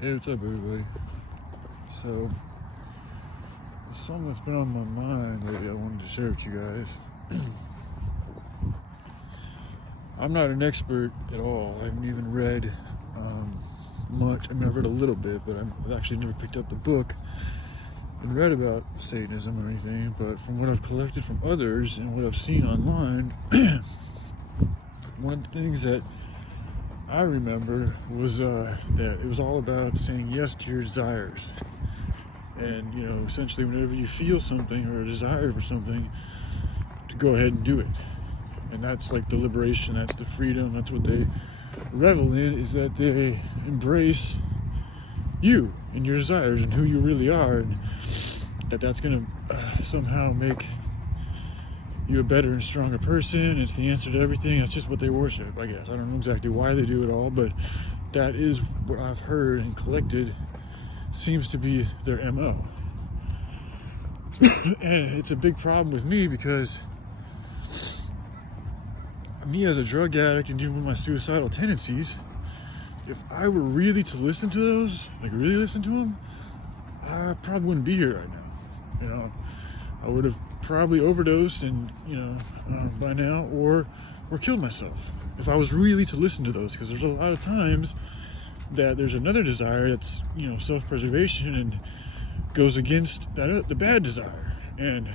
Hey, what's up, everybody? So, something that's been on my mind lately I wanted to share with you guys. I'm not an expert at all. I haven't even read much. I mean, I've read a little bit, but I've actually never picked up the book and read about Satanism or anything. But from what I've collected from others and what I've seen online, one of the things that I remember was that it was all about saying yes to your desires. And, you know, essentially whenever you feel something or a desire for something, to go ahead and do it. And that's like the liberation, that's the freedom, that's what they revel in, is that they embrace you and your desires and who you really are, and that's going to somehow make you a better and stronger person. It's the answer to everything. That's just what they worship, I guess. I don't know exactly why they do it all, but that is what I've heard and collected seems to be their MO. And it's a big problem with me because me as a drug addict and even with my suicidal tendencies, if I were really to listen to those, like really listen to them, I probably wouldn't be here right now. You know, I would have probably overdosed and, by now, or killed myself if I was really to listen to those, because there's a lot of times that there's another desire that's, self-preservation and goes against the bad desire. And,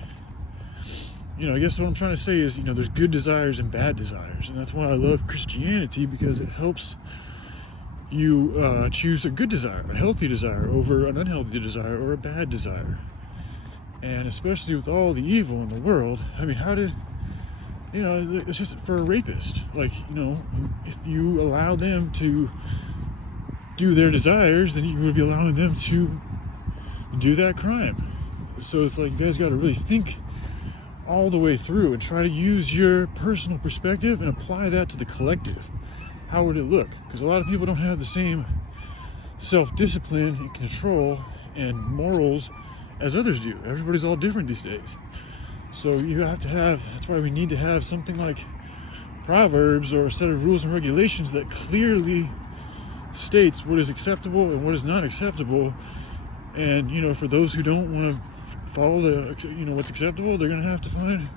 I guess what I'm trying to say is, there's good desires and bad desires. And that's why I love Christianity, because it helps you choose a good desire, a healthy desire over an unhealthy desire or a bad desire. And especially with all the evil in the world, I mean, it's just for a rapist. Like, if you allow them to do their desires, then you would be allowing them to do that crime. So it's like, you guys got to really think all the way through and try to use your personal perspective and apply that to the collective. How would it look? Because a lot of people don't have the same self-discipline and control and morals as others do. Everybody's all different these days. So you have to that's why we need to have something like Proverbs or a set of rules and regulations that clearly states what is acceptable and what is not acceptable. And, for those who don't want to follow what's acceptable, they're going to have to find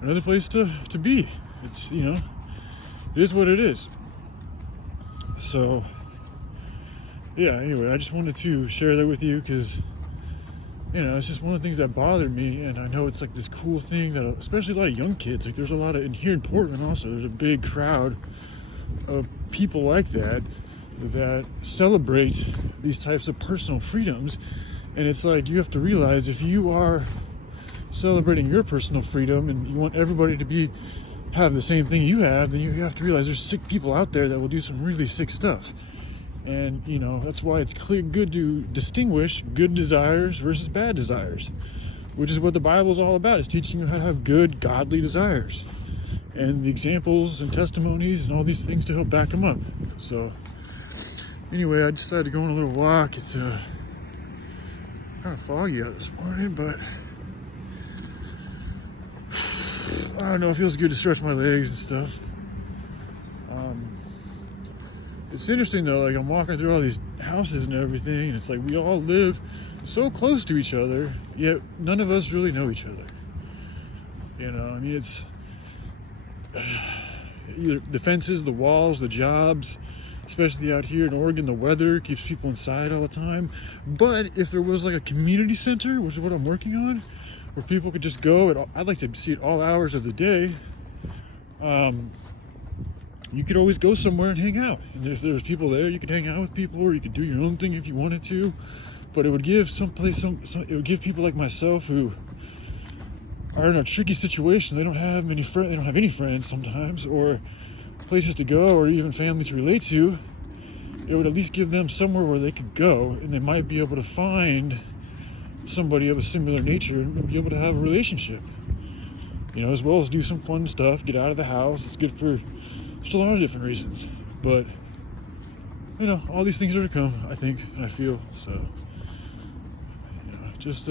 another place to be. It's, it is what it is. So, yeah, anyway, I just wanted to share that with you because, it's just one of the things that bothered me. And I know it's like this cool thing that, especially a lot of young kids, like there's a lot of, and here in Portland also, there's a big crowd of people like that celebrate these types of personal freedoms. And it's like, you have to realize, if you are celebrating your personal freedom and you want everybody to have the same thing you have, then you have to realize there's sick people out there that will do some really sick stuff. And, that's why it's good to distinguish good desires versus bad desires, which is what the Bible is all about. It's teaching you how to have good, godly desires, and the examples and testimonies and all these things to help back them up. So, anyway, I decided to go on a little walk. It's kind of foggy out this morning, but I don't know, it feels good to stretch my legs and stuff. It's interesting though, like I'm walking through all these houses and everything, and it's like we all live so close to each other, yet none of us really know each other. I mean, it's either the fences, the walls, the jobs, especially out here in Oregon, the weather keeps people inside all the time. But if there was like a community center, which is what I'm working on, where people could just go, I'd like to see it all hours of the day, you could always go somewhere and hang out. And if there's people there, you could hang out with people, or you could do your own thing if you wanted to. But it would give it would give people like myself who are in a tricky situation. They don't have many friends. They don't have any friends sometimes, or places to go, or even family to relate to. It would at least give them somewhere where they could go, and they might be able to find somebody of a similar nature and be able to have a relationship. As well as do some fun stuff, get out of the house. It's good for just a lot of different reasons. But, all these things are to come, I think, and I feel. So, just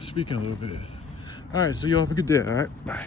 speaking a little bit. All right, so y'all have a good day, all right? Bye.